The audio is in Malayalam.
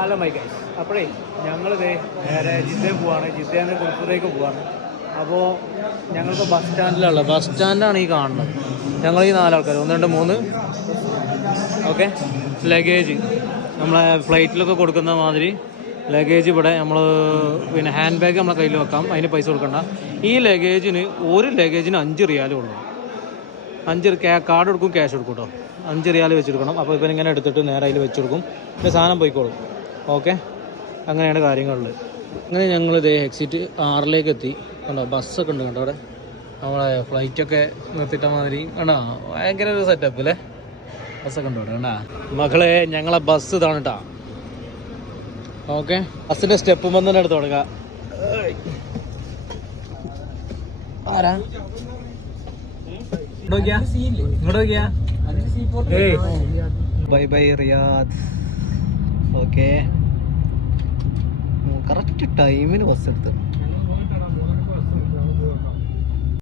Hello my guys. അപ്പോഴേ ഞങ്ങളിത് നേരെ ജിദ്ദയിൽ പോവാണ്. ജിദ്ദയിൽ നിന്ന് കുൽപ്പുറേക്ക് പോവാണ്. അപ്പോൾ ഞങ്ങളിപ്പോൾ ബസ് സ്റ്റാൻഡിലുള്ള ബസ് സ്റ്റാൻഡാണ് ഈ കാണുന്നത്. ഞങ്ങൾ ഈ 4 ആൾക്കാർ 1 2 3 ഓക്കെ. ലഗേജ് നമ്മളെ ഫ്ലൈറ്റിലൊക്കെ കൊടുക്കുന്ന മാതിരി ലഗേജ് ഇവിടെ നമ്മൾ പിന്നെ ഹാൻഡ് ബാഗ് നമ്മളെ കയ്യിൽ വെക്കാം, അതിന് പൈസ കൊടുക്കണ്ട. ഈ ലഗേജിന് ഒരു ലഗേജിന് 5 റിയാലേ ഉള്ളൂ. 5 കാർഡ് കൊടുക്കും, ക്യാഷ് കൊടുക്കും കേട്ടോ. 5 റിയാൽ വെച്ചെടുക്കണം. അപ്പോൾ ഇപ്പം ഇങ്ങനെ എടുത്തിട്ട് നേരെ അതിൽ വെച്ചെടുക്കും, പിന്നെ സാധനം പോയിക്കോളും. ഓക്കെ, അങ്ങനെയാണ് കാര്യങ്ങളുള്ളത്. അങ്ങനെ ഞങ്ങൾ ഇതേ എക്സിറ്റ് 6 എത്തി. കണ്ടോ ബസ്സൊക്കെ ഉണ്ട് കേട്ടോ അവിടെ. നമ്മളെ ഫ്ലൈറ്റൊക്കെ നിർത്തിയിട്ട മാതിരി കണ്ടോ, ഭയങ്കര ഒരു സെറ്റപ്പ് അല്ലേ. ബസ്സൊക്കെ ഉണ്ട് അവിടെ കണ്ടാ. മകളെ ഞങ്ങളെ ബസ് ഇതാണ് കേട്ടോ. ഓക്കെ, ബസ്സിൻ്റെ സ്റ്റെപ്പ് തന്നെ എടുത്ത് തുടങ്ങാം. ആരാ bye bye Riyadh. Okay, correct ടൈമിന് ബസ് എടുത്തു.